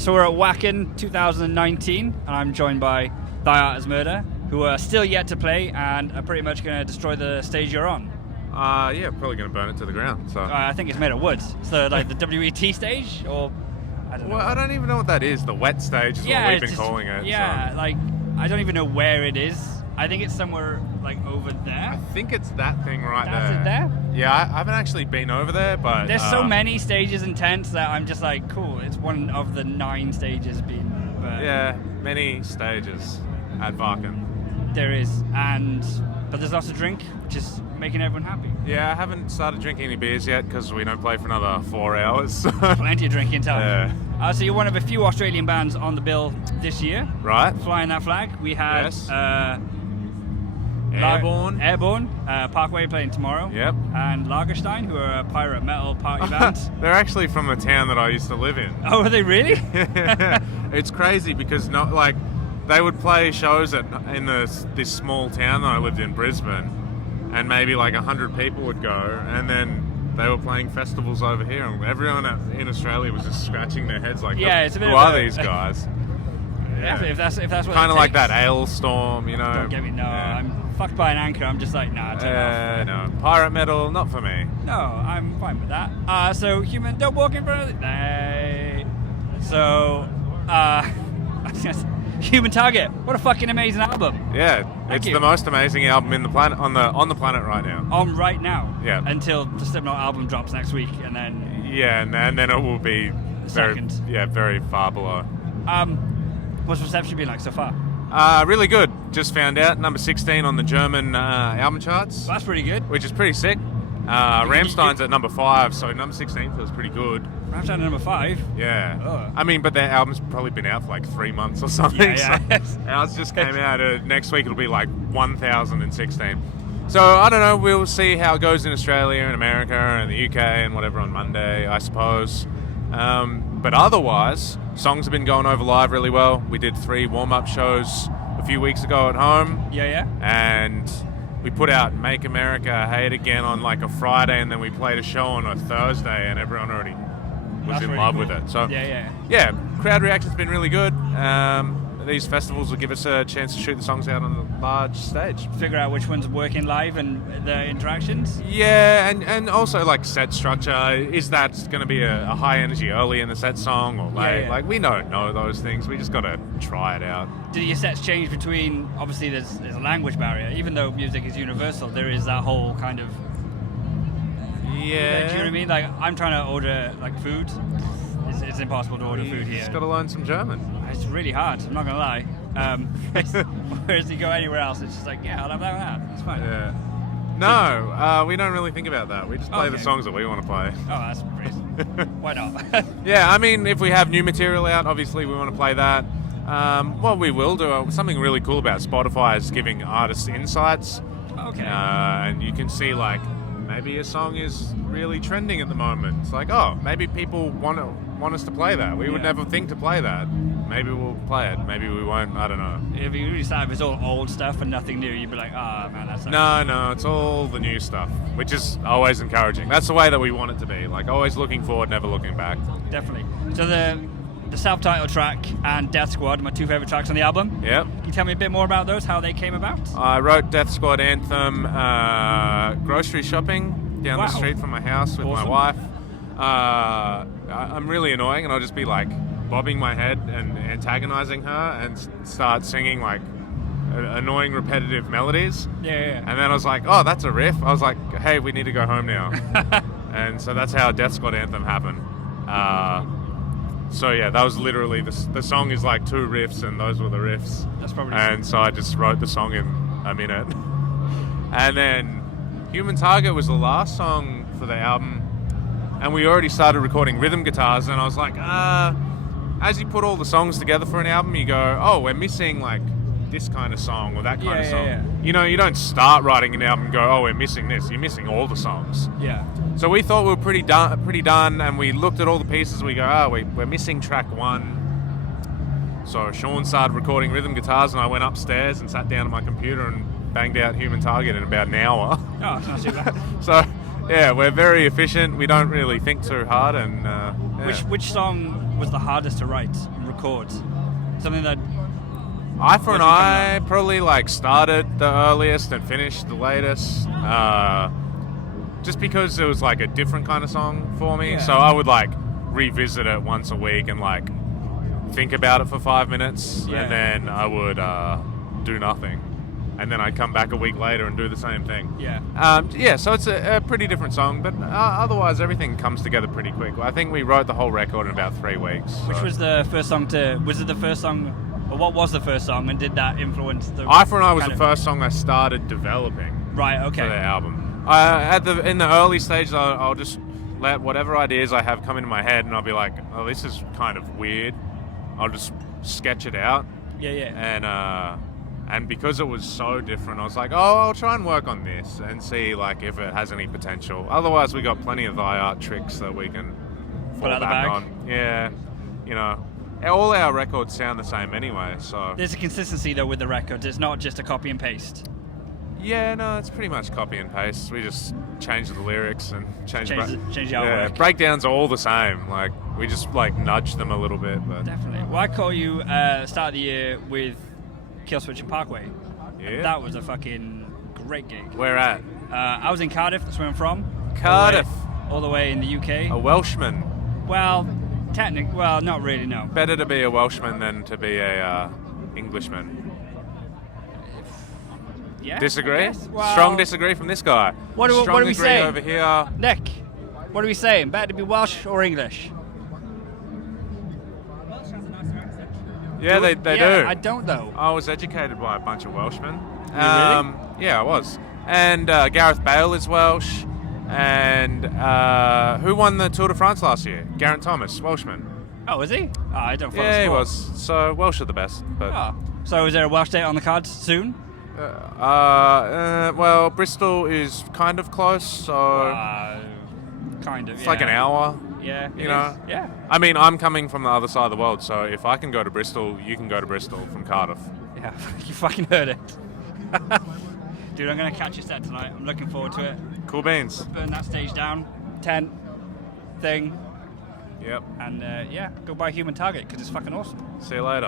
So we're at Wacken 2019, and I'm joined by Die Art as Murder, who are still yet to play and are pretty much going to destroy the stage you're on. Yeah, probably going to burn it to the ground. So I think it's made of wood. So like the W.E.T Stage, or I don't know. Well, I don't even know what that is. The W.E.T Stage is what we've been calling it. Yeah, so. like I don't even know where it is. I think it's somewhere like over there. I think it's that thing right there. That's it there? Yeah, I haven't actually been over there, but There's so many stages and tents that I'm just like, cool. It's one of the 9 stages being. Yeah, many stages at Wacken. There is, but there's lots to drink, which is making everyone happy. Yeah, I haven't started drinking any beers yet because we don't play for another 4 hours. So. Plenty of drinking time. Yeah. So you're one of a few Australian bands on the bill this year. Right. Flying that flag. We had Yes. Airborne. Parkway playing tomorrow. Yep. And Lagerstein, who are a pirate metal party band. They're actually from the town that I used to live in. Oh, are they really? It's crazy because they would play shows in this small town that I lived in, Brisbane, and maybe like 100 people would go, and then they were playing festivals over here, and everyone in Australia was just scratching their heads like, it's a bit who of are these guys? Yeah, if that's what kind of it like takes. that Ailstorm, you know. Don't get me. No, Yeah. I'm fucked by an anchor. I'm just like, nah, turn off. No, pirate metal, not for me. No, I'm fine with that. So human, don't walk in front of it. So, Human Target. What a fucking amazing album. Yeah, Thank it's you. the most amazing album in the planet on the planet right now. On right now. Yeah. Until the Slipknot album drops next week, and then. Yeah, and then it will be Second. very far below. What's reception been like so far? Really good. Just found out number 16 on the German album charts, That's pretty good. which is pretty sick. Rammstein's at number 5, so number 16 feels pretty good. Rammstein number 5. Yeah. Oh. I mean, but their album's probably been out for like 3 months or something. Yeah. So ours just came out. Next week it'll be like 1016. So I don't know. We'll see how it goes in Australia and America and the UK and whatever on Monday, I suppose. But otherwise, songs have been going over live really well. We did 3 warm-up shows a few weeks ago at home. Yeah. And we put out Make America Hate Again on like a Friday, and then we played a show on a Thursday, and everyone already was That's in really love cool. with it. So Yeah. crowd reaction's been really good. These festivals will give us a chance to shoot the songs out on a large stage. Figure out which ones working live and the interactions. Yeah, and also like set structure. Is that going to be a high energy early in the set song or late? Yeah. Like we don't know those things. We just got to try it out. Do your sets change between? Obviously, there's a language barrier. Even though music is universal, there is that whole kind of. Yeah. Do you know what I mean? Like I'm trying to order like food. It's impossible to order food You here. just got to learn some German. It's really hard. I'm not gonna lie. Whereas you go anywhere else, it's just like, yeah, I'll have that one. It's fine. Yeah. No, we don't really think about that. We just play the Okay. songs that we want to play. Oh, that's great. Why not? Yeah, I mean, if we have new material out, obviously we want to play that. What we will do, something really cool about Spotify is giving artists insights. Okay. And you can see, like, maybe a song is really trending at the moment. It's like, oh, maybe people want us to play that. We would Yeah. never think to play that. Maybe we'll play it. Maybe we won't. I don't know. If you really started with all old stuff and nothing new, you'd be like, oh man, that's No, it's all the new stuff, which is always encouraging. That's the way that we want it to be. Like, always looking forward, never looking back. Definitely. So the self-titled track and Death Squad, my 2 favorite tracks on the album. Yep. Can you tell me a bit more about those, how they came about? I wrote Death Squad Anthem grocery shopping down the street from my house with Awesome. my wife. I'm really annoying, and I'll just be like bobbing my head and antagonizing her and start singing like annoying repetitive melodies. Yeah. And then I was like, oh, that's a riff. I was like, hey, we need to go home now. And so that's how Death Squad Anthem happened. So yeah, that was literally the song is like 2 riffs, and those were the riffs. That's probably. And so I just wrote the song in a minute. And then Human Target was the last song for the album, and we already started recording rhythm guitars, and I was like, as you put all the songs together for an album, you go, oh, we're missing like this kind of song or that kind of song. Yeah. You know, you don't start writing an album and go, oh, we're missing this. You're missing all the songs. Yeah. So we thought we were pretty done, and we looked at all the pieces. We go, oh, we're missing track 1. So Sean started recording rhythm guitars, and I went upstairs and sat down at my computer and banged out Human Target in about an hour. Oh, it's not too bad. So Yeah, we're very efficient. We don't really think too hard, and yeah. Which song was the hardest to write and record? Something that Eye for an What's it Eye coming probably like started the earliest and finished the latest. Just because it was like a different kind of song for me, Yeah. so I would like revisit it once a week and like think about it for 5 minutes, Yeah. and then I would do nothing, and then I'd come back a week later and do the same thing. yeah. So it's a pretty different song, but otherwise everything comes together pretty quick. I think we wrote the whole record in about 3 weeks. Which so. was the first song to? Was it the first song, or what was the first song, and did that influence the? Eye for an Eye was kind the of- first song I started developing Right. for the Okay. album. In the early stage, I'll just let whatever ideas I have come into my head, and I'll be like, oh, this is kind of weird. I'll just sketch it out, Yeah. and because it was so different, I was like, oh, I'll try and work on this and see like if it has any potential. Otherwise, we got plenty of art tricks that we can Pull out fall the back bag. on. Yeah, all our records sound the same anyway, so There's a consistency though with the records. It's not just a copy and paste. yeah, no, it's pretty much copy and paste. We just change the lyrics and change Change the artwork. breakdowns are all the same. Like we just like nudge them a little bit, but Definitely. Well, I caught you start of the year with Killswitch and Parkway. yeah. That was a fucking great gig. Where at? I was in Cardiff. That's where I'm from. Cardiff. All the way in the UK. A Welshman. Well, well, not really. No. Better to be a Welshman than to be a Englishman. Yeah. I Disagree? guess. Well, Strong disagree from this guy. What do Strong we agree say? over here. Nick, what are we saying? Better to be Welsh or English? Yeah, they yeah, do. I don't though. I was educated by a bunch of Welshmen. Really? Yeah, I was. And Gareth Bale is Welsh. And who won the Tour de France last year? Geraint Thomas, Welshman. Oh, is he? Oh, I don't follow Yeah, he sport. was. So Welsh are the best. But Oh. So is there a Welsh date on the cards soon? well, Bristol is kind of close, so Kind of. it's yeah. like an hour. Yeah. you it know. is. Yeah. I mean, I'm coming from the other side of the world, so if I can go to Bristol, you can go to Bristol from Cardiff. Yeah. You fucking heard it. Dude, I'm gonna catch your set tonight. I'm looking forward to it. Cool beans. Burn that stage down, tent, thing, Yep. and yeah, go buy Human Target because it's fucking awesome. See you later.